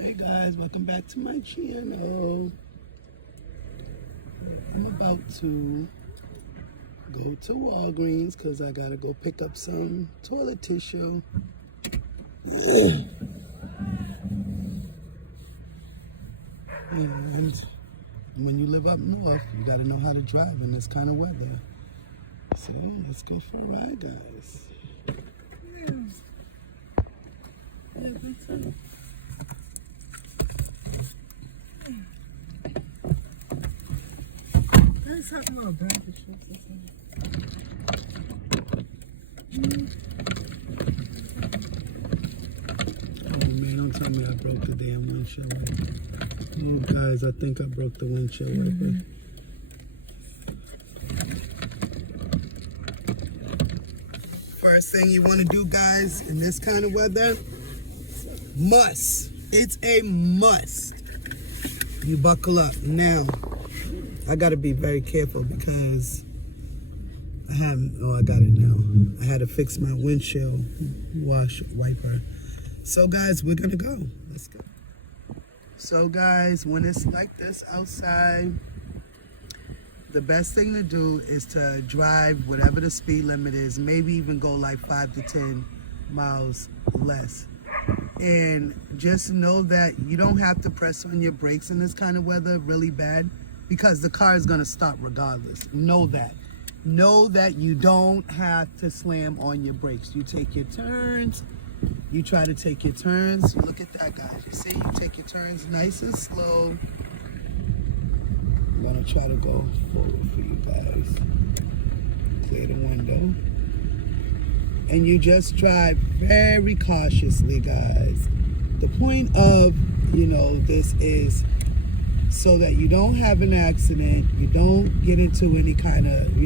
Hey guys, welcome back to my channel. I'm about to go to Walgreens because I gotta go pick up some toilet tissue. And when you live up north, you gotta know how to drive in this kind of weather. So let's go for a ride, guys. There's something on breakfast. Oh man, don't tell me I broke the damn windshield wiper. Oh guys, I think I broke the windshield wiper. First thing you want to do, guys, in this kind of weather, it's a must. You buckle up. Now, I got to be very careful because I got it now. I had to fix my windshield wash wiper. So guys, we're going to go. Let's go. So guys, when it's like this outside, the best thing to do is to drive whatever the speed limit is, maybe even go like 5 to 10 miles less. And just know that you don't have to press on your brakes in this kind of weather really bad because the car is going to stop regardless. Know that. Know that you don't have to slam on your brakes. You take your turns. You try to take your turns. Look at that, guys. You see, you take your turns nice and slow. I'm gonna try to go forward for you guys. Clear the window. And you just drive very cautiously, guys. The point of, this is so that you don't have an accident, you don't get into any kind of,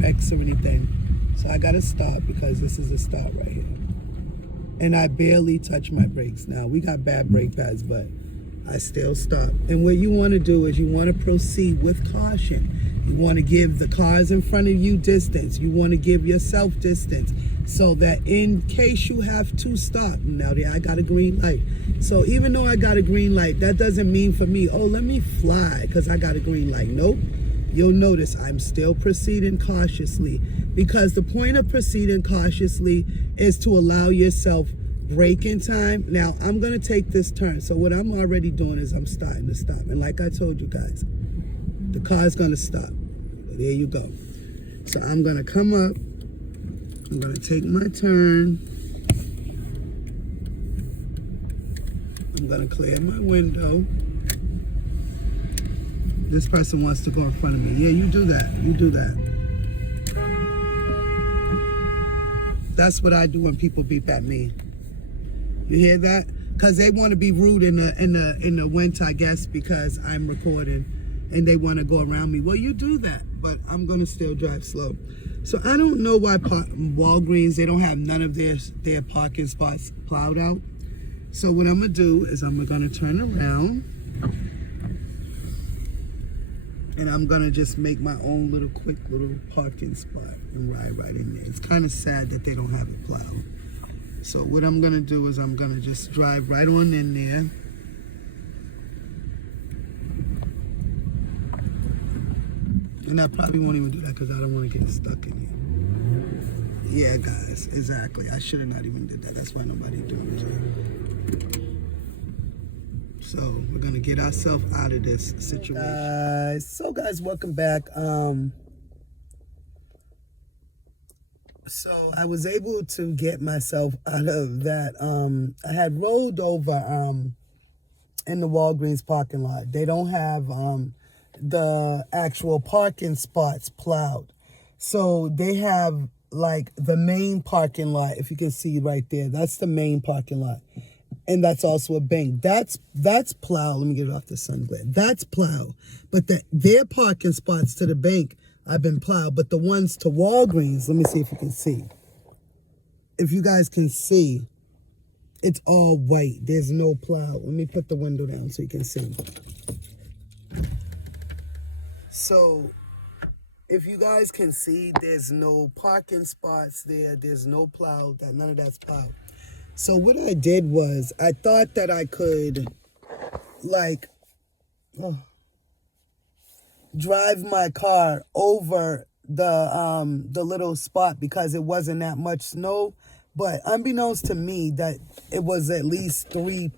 wrecks or anything. So I gotta stop because this is a stop right here. And I barely touch my brakes. Now, we got bad brake pads, but I still stop. And what you want to do is you want to proceed with caution. You want to give the cars in front of you distance. You want to give yourself distance so that in case you have to stop. Now, I got a green light. So even though I got a green light, that doesn't mean for me, oh, let me fly because I got a green light. Nope. You'll notice I'm still proceeding cautiously because the point of proceeding cautiously is to allow yourself braking time. Now, I'm going to take this turn. So what I'm already doing is I'm starting to stop. And like I told you guys, the car's going to stop. There you go. So I'm going to come up. I'm going to take my turn. I'm going to clear my window. This person wants to go in front of me. Yeah, you do that. You do that. That's what I do when people beep at me. You hear that? Because they want to be rude in the winter, I guess, because I'm recording and they want to go around me. Well, you do that, but I'm going to still drive slow. So I don't know why Walgreens, they don't have none of their parking spots plowed out. So what I'm going to do is I'm going to turn around and I'm going to just make my own quick little parking spot and ride right in there. It's kind of sad that they don't have it plowed. So what I'm going to do is I'm going to just drive right on in there. And I probably won't even do that because I don't want to get stuck in here. Yeah, guys, exactly. I should have not even did that. That's why nobody does it. So we're going to get ourselves out of this situation. So guys, welcome back. So I was able to get myself out of that. I had rolled over in the Walgreens parking lot. They don't have the actual parking spots plowed. So they have like the main parking lot. If you can see right there, that's the main parking lot. And that's also a bank. That's plowed. Let me get it off the sun glare. That's plowed. But their parking spots to the bank I've been plowed, but the ones to Walgreens, let me see if you can see. If you guys can see, it's all white. There's no plow. Let me put the window down so you can see. So, if you guys can see, there's no parking spots there. There's no plow. None of that's plowed. So what I did was, I thought that I could like drive my car over the little spot because it wasn't that much snow. But unbeknownst to me that it was at least 3+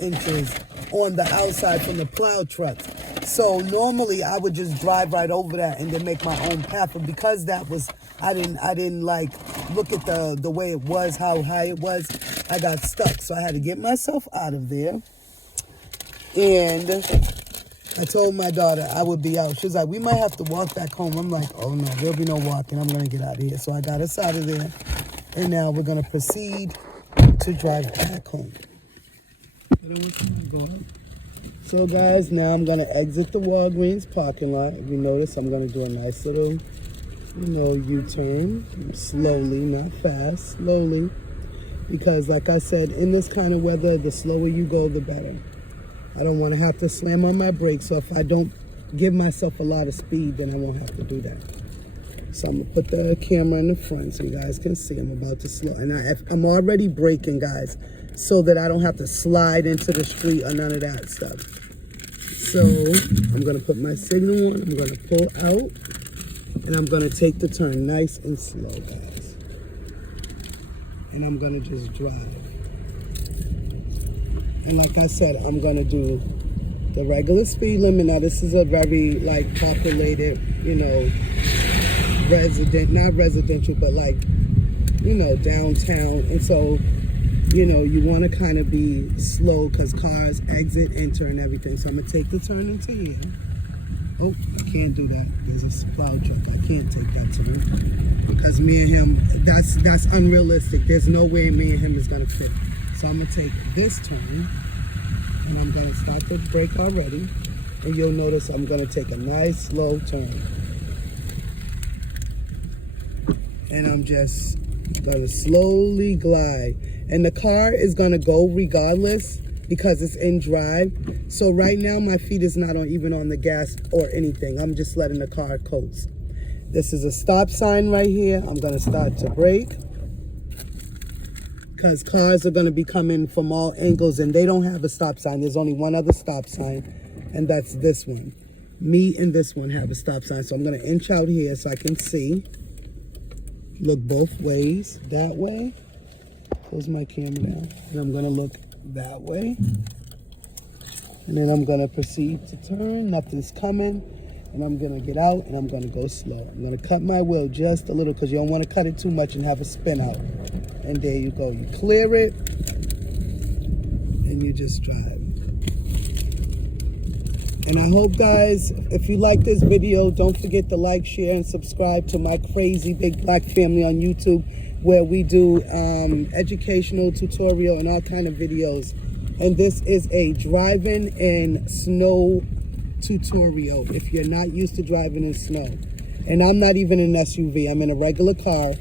inches on the outside from the plow trucks. So normally I would just drive right over that and then make my own path. But because that was, I didn't like look at the way it was, how high it was, I got stuck. So I had to get myself out of there. And I told my daughter I would be out. She was like, we might have to walk back home. I'm like, oh no, there'll be no walking. I'm going to get out of here. So I got us out of there. And now we're going to proceed to drive back home. So guys, now I'm going to exit the Walgreens parking lot. If you notice, I'm going to do a nice little, U-turn. Slowly, not fast, slowly. Because like I said, in this kind of weather, the slower you go, the better. I don't want to have to slam on my brakes. So if I don't give myself a lot of speed, then I won't have to do that. So I'm going to put the camera in the front so you guys can see I'm about to slow. And I'm already braking, guys, so that I don't have to slide into the street or none of that stuff. So I'm going to put my signal on. I'm going to pull out. And I'm going to take the turn nice and slow, guys. And I'm going to just drive. And like I said, I'm going to do the regular speed limit. Now, this is a very, populated, not residential, but downtown. And so, you want to kind of be slow because cars exit, enter, and everything. So I'm going to take the turn into here. Oh, I can't do that. There's a plow truck. I can't take that to him because me and him, that's unrealistic. There's no way me and him is going to fit. So I'm going to take this turn and I'm going to start the brake already. And you'll notice I'm going to take a nice slow turn. And I'm just going to slowly glide. And the car is going to go regardless because it's in drive. So right now my feet is not even on the gas or anything. I'm just letting the car coast. This is a stop sign right here. I'm going to start to brake because cars are going to be coming from all angles and they don't have a stop sign. There's only one other stop sign, and that's this one. Me and this one have a stop sign. So I'm going to inch out here so I can see. Look both ways, that way. Close my camera down. And I'm going to look that way. And then I'm going to proceed to turn. Nothing's coming. And I'm going to get out and I'm going to go slow. I'm going to cut my wheel just a little because you don't want to cut it too much and have a spin out. And there you go. You clear it. And you just drive. And I hope, guys, if you like this video, don't forget to like, share, and subscribe to my crazy big black family on YouTube, where we do educational, tutorial, and all kind of videos. And this is a driving in snow tutorial if you're not used to driving in snow. And I'm not even in an SUV. I'm in a regular car.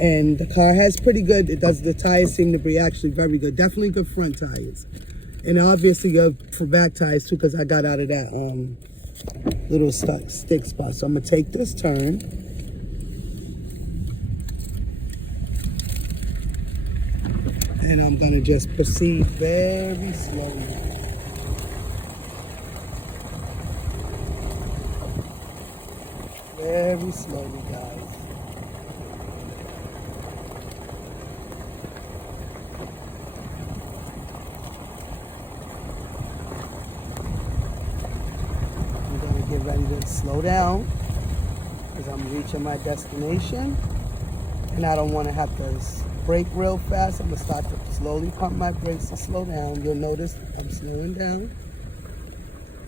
And the car has pretty good, the tires seem to be actually very good. Definitely good front tires. And obviously good for back tires too, because I got out of that little stick spot. So I'm going to take this turn. And I'm going to just proceed very slowly. Very slowly, guys. Get ready to slow down because I'm reaching my destination and I don't want to have to brake real fast. I'm going to start to slowly pump my brakes to slow down. You'll notice I'm slowing down.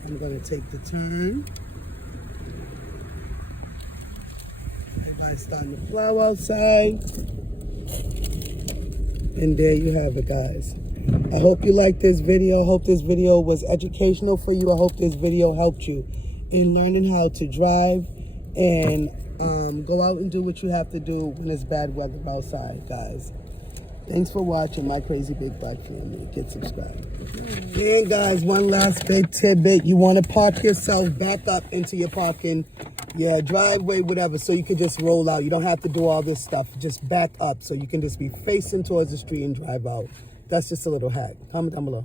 I'm going to take the turn. Everybody's starting to plow outside. And there you have it, guys. I hope you liked this video. I hope this video was educational for you. I hope this video helped you in learning how to drive and go out and do what you have to do when it's bad weather outside, guys. Thanks for watching my crazy big black family. Get subscribed. And guys, one last big tidbit. You want to park yourself back up into your driveway, whatever, so you can just roll out. You don't have to do all this stuff. Just back up so you can just be facing towards the street and drive out. That's just a little hack. Comment down below.